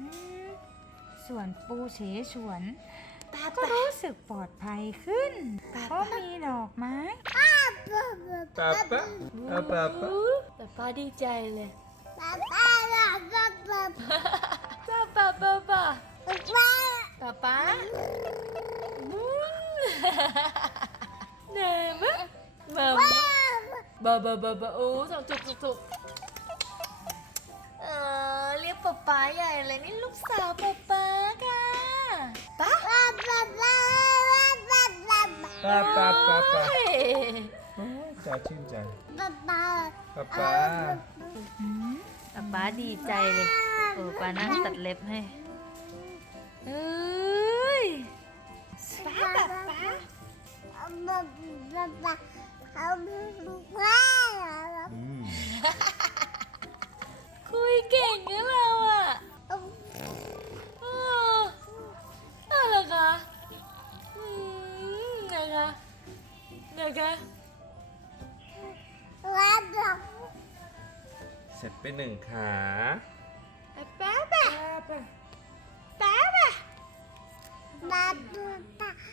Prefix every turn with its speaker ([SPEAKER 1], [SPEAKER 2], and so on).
[SPEAKER 1] อืมส่วนปูเฉฉวน
[SPEAKER 2] ป้า
[SPEAKER 1] ก็
[SPEAKER 2] ป้า
[SPEAKER 1] รู้สึกปลอดภัยขึ้น
[SPEAKER 2] ป๊า
[SPEAKER 1] เพราะมีดอกไม้
[SPEAKER 3] Papa? Ah, papa?
[SPEAKER 2] แต่ป้าดีใจเลย
[SPEAKER 4] Papa, papa, papa,
[SPEAKER 2] ป้าป้าป้าป้า
[SPEAKER 4] papa.
[SPEAKER 2] ป้าป้าบุ้นเน่มะมาบ้าบ้าบ้าบ้าโอ้ถูกถูกถูกถูกเออเรียก ป้าป้าใหญ่เลยนี่ลูกสาวป้าป้าค่ะป้า
[SPEAKER 3] Papa, papa.
[SPEAKER 2] เฮ้ย
[SPEAKER 3] โอ้ยตาชื่นใจ
[SPEAKER 4] Papa.
[SPEAKER 3] ป๊าป๊า
[SPEAKER 2] ป้าป้าดีใจเลยโอ้ป้านั่งตัดเล็บให้เอ้ยป้าป้าป้า
[SPEAKER 3] อื
[SPEAKER 2] นะคะ
[SPEAKER 3] เสร็จไปหนึ่งขา แป๊